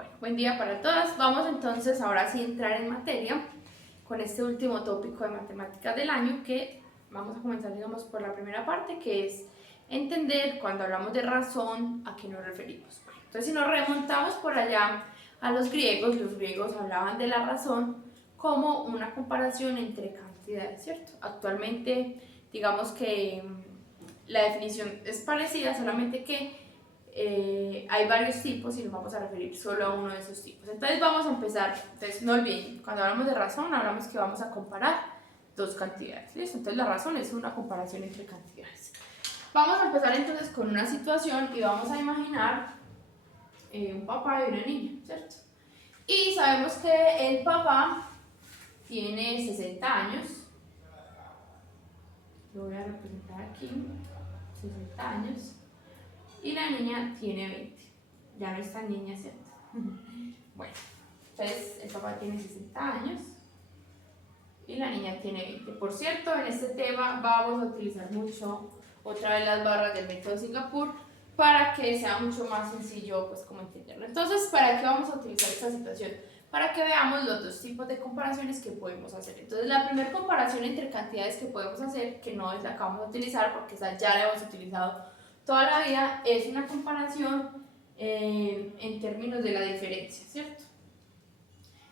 Bueno, buen día para todas. Vamos entonces ahora sí a entrar en materia con este último tópico de matemáticas del año que vamos a comenzar, digamos, por la primera parte, que es entender cuando hablamos de razón a qué nos referimos. Bueno, entonces, si nos remontamos por allá a los griegos hablaban de la razón como una comparación entre cantidades, ¿cierto? Actualmente, digamos que la definición es parecida, solamente que hay varios tipos y nos vamos a referir solo a uno de esos tipos. Entonces vamos a empezar, entonces no olviden, cuando hablamos de razón hablamos que vamos a comparar dos cantidades, ¿listo? Entonces la razón es una comparación entre cantidades. Vamos a empezar entonces con una situación y vamos a imaginar un papá y una niña, ¿cierto? Y sabemos que el papá tiene 60 años, lo voy a representar aquí, 60 años, y la niña tiene 20. Ya no es tan niña, ¿cierto? Bueno, entonces el papá tiene 60 años y la niña tiene 20. Por cierto, en este tema vamos a utilizar mucho otra vez las barras del método Singapur para que sea mucho más sencillo pues como entenderlo. Entonces, ¿para qué vamos a utilizar esta situación? Para que veamos los dos tipos de comparaciones que podemos hacer. Entonces, la primera comparación entre cantidades que podemos hacer, que no es la que vamos a utilizar porque esa ya la hemos utilizado toda la vida, es una comparación en términos de la diferencia, ¿cierto?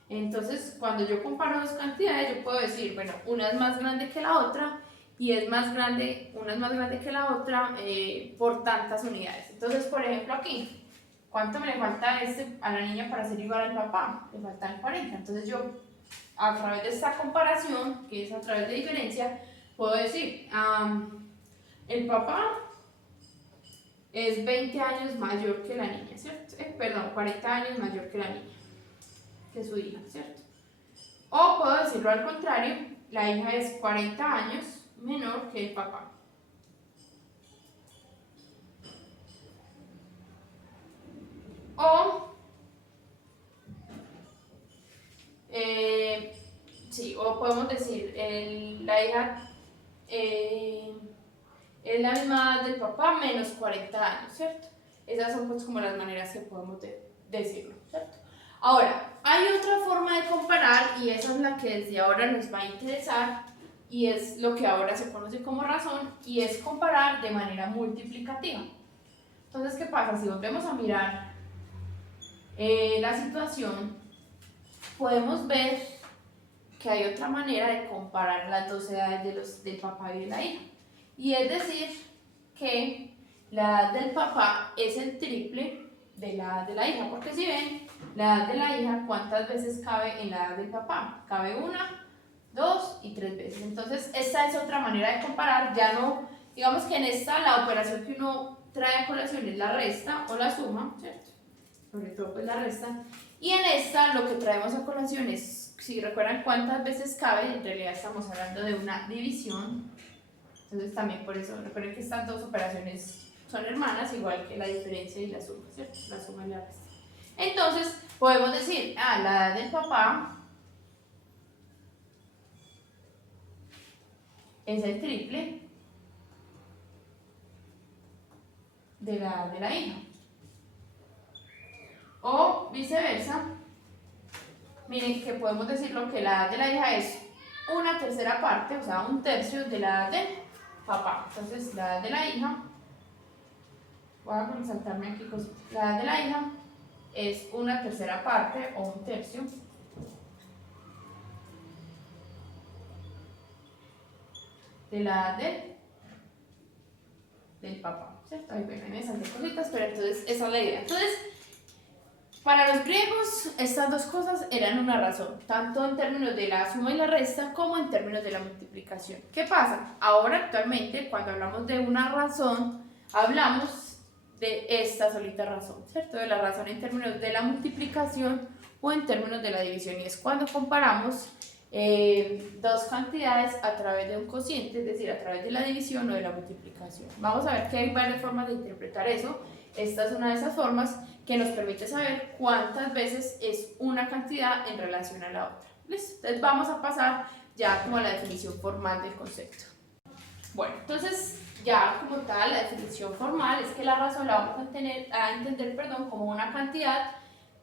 Entonces, cuando yo comparo dos cantidades, yo puedo decir, bueno, una es más grande que la otra y una es más grande que la otra por tantas unidades. Entonces, por ejemplo, aquí, ¿cuánto me le falta a la niña para ser igual al papá? Le faltan 40. Entonces, yo, a través de esta comparación, que es a través de diferencia, puedo decir, el papá es 20 años mayor que la niña, ¿cierto? Perdón, 40 años mayor que la niña, que su hija, ¿cierto? O puedo decirlo al contrario, la hija es 40 años menor que el papá. O, sí, o podemos decir, la hija es la misma edad del papá menos 40 años, ¿cierto? Esas son pues como las maneras que podemos decirlo, ¿cierto? Ahora, hay otra forma de comparar y esa es la que desde ahora nos va a interesar y es lo que ahora se conoce como razón y es comparar de manera multiplicativa. Entonces, ¿qué pasa? Si volvemos a mirar la situación, podemos ver que hay otra manera de comparar las dos edades del papá y de la hija. Y es decir, que la edad del papá es el triple de la edad de la hija, porque si ven, la edad de la hija, ¿cuántas veces cabe en la edad del papá? Cabe 1, 2 y 3 veces. Entonces, esta es otra manera de comparar, ya no, digamos que en esta la operación que uno trae a colación es la resta o la suma, ¿cierto? Sobre todo pues la resta. Y en esta lo que traemos a colación es, si recuerdan cuántas veces cabe, en realidad estamos hablando de una división. Entonces también por eso, recuerden que estas dos operaciones son hermanas, igual que la diferencia y la suma, ¿cierto? La suma y la resta. Entonces podemos decir, la edad del papá es el triple de la edad de la hija. O viceversa, miren que podemos decirlo que la edad de la hija es una tercera parte, o sea, un tercio de la edad del papá. Entonces, la edad de la hija, voy a saltarme aquí cositas, la edad de la hija es una tercera parte o un tercio de la edad del papá, ¿cierto? Ahí me salté cositas, pero entonces esa es la idea. Entonces, para los griegos, estas dos cosas eran una razón, tanto en términos de la suma y la resta como en términos de la multiplicación. ¿Qué pasa? Ahora, actualmente, cuando hablamos de una razón, hablamos de esta solita razón, ¿cierto? De la razón en términos de la multiplicación o en términos de la división. Y es cuando comparamos dos cantidades a través de un cociente, es decir, a través de la división o de la multiplicación. Vamos a ver que hay varias formas de interpretar eso. Esta es una de esas formas que nos permite saber cuántas veces es una cantidad en relación a la otra. ¿Listo? Entonces vamos a pasar ya como a la definición formal del concepto. Bueno, entonces ya como tal la definición formal es que la razón la vamos a entender como una cantidad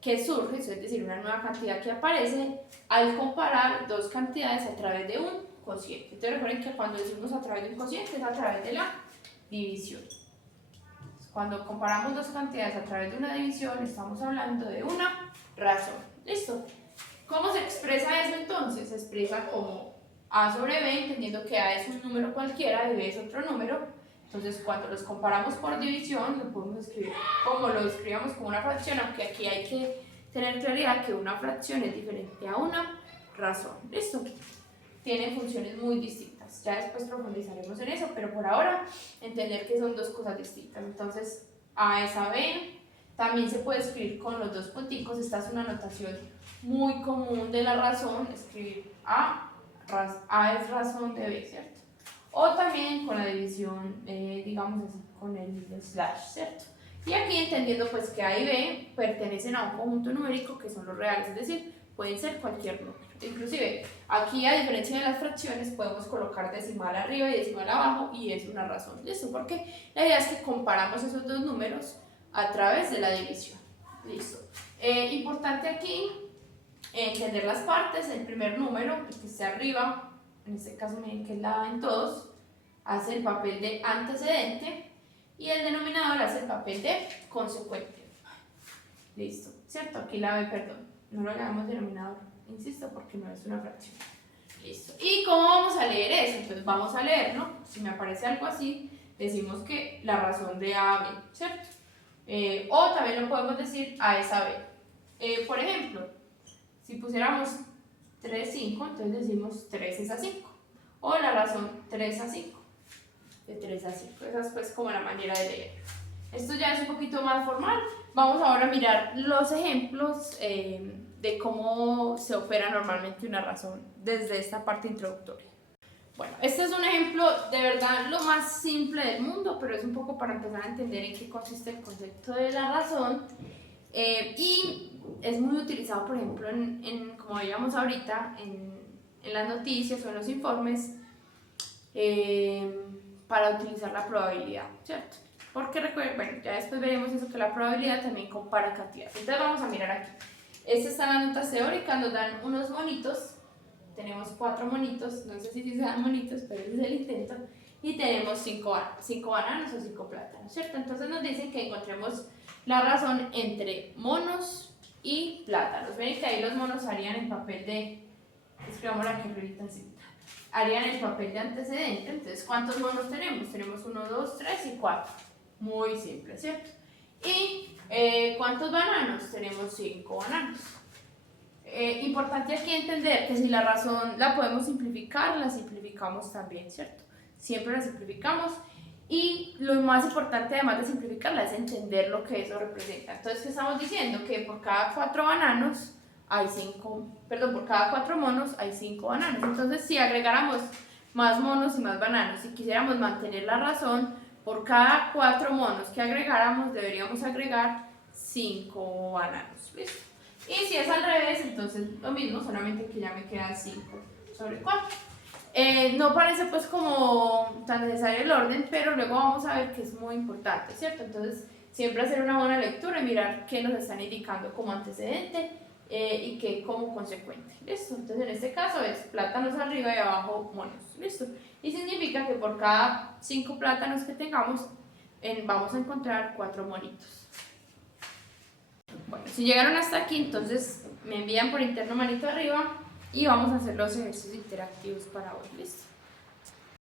que surge, es decir, una nueva cantidad que aparece al comparar dos cantidades a través de un cociente. Entonces recuerden que cuando decimos a través de un cociente es a través de la división. Cuando comparamos dos cantidades a través de una división estamos hablando de una razón. ¿Listo? ¿Cómo se expresa eso entonces? Se expresa como a sobre b, entendiendo que a es un número cualquiera y b es otro número. Entonces, cuando los comparamos por división, lo podemos escribir como lo escribamos como una fracción, aunque aquí hay que tener claridad que una fracción es diferente a una razón. ¿Listo? Tienen funciones muy distintas. Ya después profundizaremos en eso, pero por ahora entender que son dos cosas distintas. Entonces, a es a b, también se puede escribir con los dos punticos. Esta es una notación muy común de la razón, escribir a es razón de b, ¿cierto? O también con la división, digamos así, con el slash, ¿cierto? Y aquí entendiendo pues que A y B pertenecen a un conjunto numérico que son los reales, es decir, pueden ser cualquier número. Inclusive, aquí a diferencia de las fracciones podemos colocar decimal arriba y decimal abajo y es una razón de eso, porque la idea es que comparamos esos dos números a través de la división. Listo. Importante aquí entender las partes. El primer número, el que esté arriba, en este caso miren que es la A en todos, hace el papel de antecedente y el denominador hace el papel de consecuente. Listo, ¿cierto? Aquí la B, perdón, no lo llamamos denominador, insisto, porque no es una fracción. Listo. ¿Y cómo vamos a leer eso? Entonces vamos a leer, ¿no? Si me aparece algo así, decimos que la razón de A a B, ¿cierto? O también lo podemos decir A es a B. Por ejemplo, si pusiéramos 3, 5, entonces decimos 3 es a 5. O la razón 3 a 5. De 3 a 5. Esa es pues como la manera de leer. Esto ya es un poquito más formal. Vamos ahora a mirar los ejemplos de cómo se opera normalmente una razón desde esta parte introductoria. Bueno, este es un ejemplo de verdad lo más simple del mundo, pero es un poco para empezar a entender en qué consiste el concepto de la razón. Y es muy utilizado, por ejemplo, como veíamos ahorita, en las noticias o en los informes, para utilizar la probabilidad, ¿cierto? Porque recuerden, bueno, ya después veremos eso, que la probabilidad también compara cantidades. Entonces vamos a mirar aquí. Estas están las notas teóricas, nos dan unos monitos. Tenemos 4 monitos, no sé si sean monitos, pero ese es el intento. Y tenemos 5 bananos o 5 plátanos, ¿cierto? Entonces nos dicen que encontremos la razón entre monos y plátanos. Ven que ahí los monos harían el papel de, escribamos la carrerita así, harían el papel de antecedente. Entonces, ¿cuántos monos tenemos? Tenemos 1, 2, 3 y 4. Muy simple, ¿cierto? ¿Y cuántos bananos? Tenemos 5 bananos. Importante aquí entender que si la razón la podemos simplificar, la simplificamos también, ¿cierto? Siempre la simplificamos. Y lo más importante, además de simplificarla, es entender lo que eso representa. Entonces, ¿qué estamos diciendo? Que por cada 4 bananos hay 5, perdón, por cada 4 monos hay 5 bananos. Entonces, si agregáramos más monos y más bananos, si quisiéramos mantener la razón, por cada 4 monos que agregáramos, deberíamos agregar 5 bananos. ¿Listo? Y si es al revés, entonces lo mismo, solamente que ya me queda 5 sobre 4. No parece pues como tan necesario el orden, pero luego vamos a ver que es muy importante, ¿cierto? Entonces, siempre hacer una buena lectura y mirar qué nos están indicando como antecedente y qué como consecuente. ¿Listo? Entonces, en este caso es plátanos arriba y abajo monos. ¿Listo? Y significa que por cada 5 plátanos que tengamos, vamos a encontrar 4 monitos. Bueno, si llegaron hasta aquí, entonces me envían por interno manito arriba y vamos a hacer los ejercicios interactivos para hoy. ¿Listo?